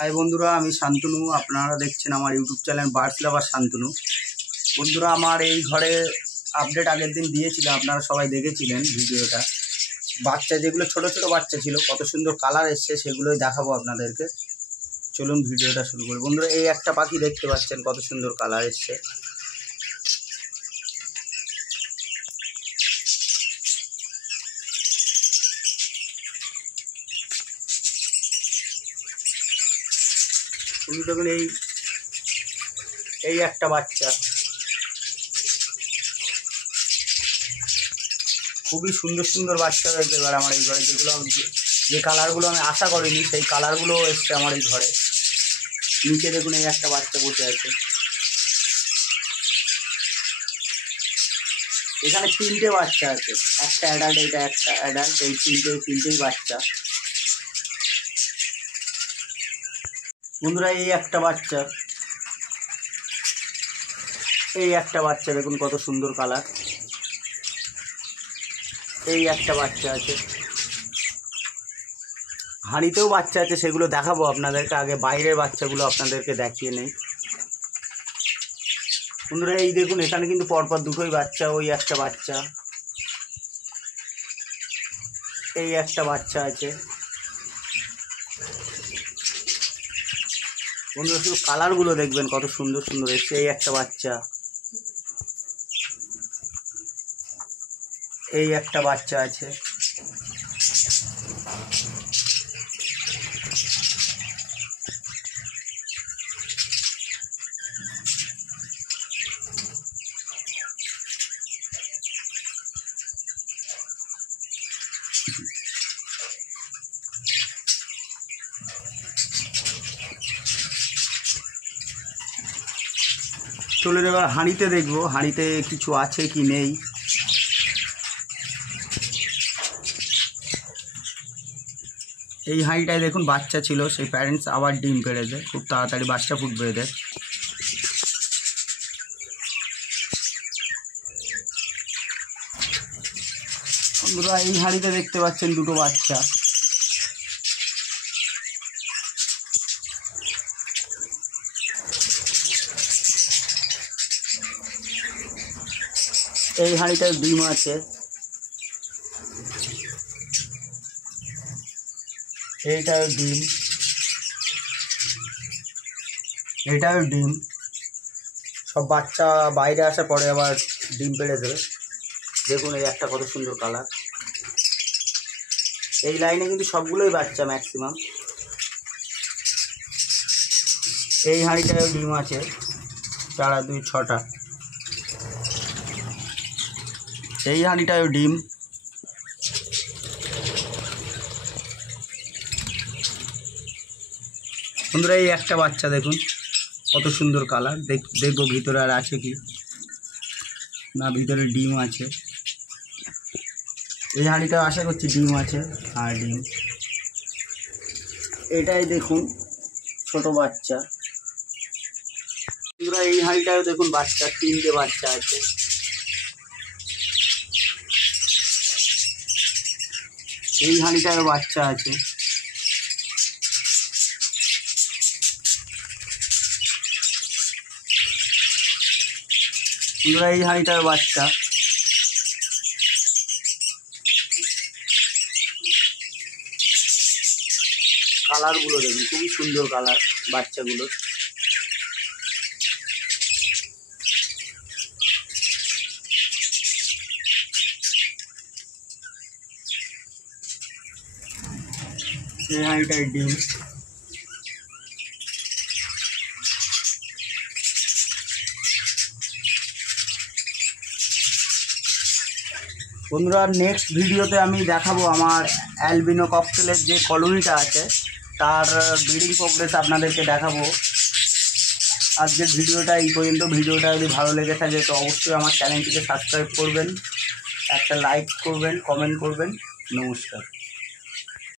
হাই বন্ধুরা, আমি শান্তনু। আপনারা দেখছেন আমার ইউটিউব চ্যানেল বার্ডস লাভার শান্তনু। বন্ধুরা, আমার এই ঘরে আপডেট আগের দিন দিয়েছিলাম, আপনারা সবাই দেখেছিলেন ভিডিওটা। বাচ্চা যেগুলো ছোট ছোট বাচ্চা ছিল, কত সুন্দর কালার এসছে সেগুলোই দেখাবো আপনাদেরকে। চলুন ভিডিওটা শুরু করি। বন্ধুরা, এই একটা পাখি দেখতে পাচ্ছেন, কত সুন্দর কালার এসছে। দেখুন, এই একটা বাচ্চা, খুবই সুন্দর সুন্দর বাচ্চা রয়েছে এবার আমার এই ঘরে। যেগুলো যে কালারগুলো আমি আশা করিনি সেই কালারগুলো এসছে আমার এই ঘরে। নিচে দেখুন, এই একটা বাচ্চা বসে আছে। এখানে তিনটে বাচ্চা আছে, একটা অ্যাডাল্ট, এটা একটা অ্যাডাল্ট, এই তিনটেই বাচ্চা। বন্ধুরা, এই একটা বাচ্চা দেখুন কত সুন্দর কালার। এই একটা বাচ্চা আছে, হাঁড়িতেও বাচ্চা আছে, সেগুলো দেখাবো আপনাদেরকে। আগে বাইরের বাচ্চাগুলো আপনাদেরকে দেখিয়ে নেই। বন্ধুরা, এই দেখুন, এখানে কিন্তু পরপর দুটোই বাচ্চা। ওই একটা বাচ্চা, এই একটা বাচ্চা আছে। বন্ধুরা, শুধু কালারগুলো দেখবেন কত সুন্দর সুন্দর এসছে। এই একটা বাচ্চা, এই একটা বাচ্চা আছে। চলে এবার হাঁড়িতে দেখবো, হাঁড়িতে কিছু আছে কি নেই। এই হাঁড়িটায় দেখুন বাচ্চা ছিল, সেই প্যারেন্টস আবার ডিম পেড়েছে। খুব তাড়াতাড়ি বাচ্চা ফুটবে এদের। বন্ধুরা, এই হাঁড়িতে দেখতে পাচ্ছেন দুটো বাচ্চা। এই হাঁড়িটায় ডিম আছে। এইটাও ডিম, এইটাও ডিম। সব বাচ্চা বাইরে আসার পরে আবার ডিম পেড়ে দেবে। দেখুন, এই একটা কত সুন্দর কালার। এই লাইনে কিন্তু সবগুলোই বাচ্চা ম্যাক্সিমাম। এই হাঁড়িটাও ডিম আছে, 4 আর 2 6টা। এই হাঁড়িটাও ডিম। বন্ধুরা, এই একটা বাচ্চা দেখুন কত সুন্দর কালার। দেখবো ভিতরে আর আছে কি না। ভিতরে ডিম আছে। এই হাঁড়িটা আশা করছি ডিম আছে। আর ডিম এটাই দেখুন, ছোট বাচ্চা। বন্ধুরা, এই হাঁড়িটাও দেখুন বাচ্চা, 3টে বাচ্চা আছে। এই হাঁড়িটাও বাচ্চা আছে। বন্ধুরা, এই হাঁড়িটাও বাচ্চা। কালারগুলো দেখুন, খুবই সুন্দর কালার বাচ্চাগুলো। এই হাঁড়িটায় ডিম। বন্ধুরা, নেক্সট ভিডিওতে আমি দেখাবো আমার অ্যালবিনো ককটেলের যে কলোনিটা আছে তার ব্রিডিং প্রোগ্রেস আপনাদেরকে দেখাবো। আজকের ভিডিওটা এই পর্যন্ত। ভিডিওটা যদি ভালো লেগে থাকে তো অবশ্যই আমার চ্যানেলটিকে সাবস্ক্রাইব করবেন, একটা লাইক করবেন, কমেন্ট করবেন। নমস্কার।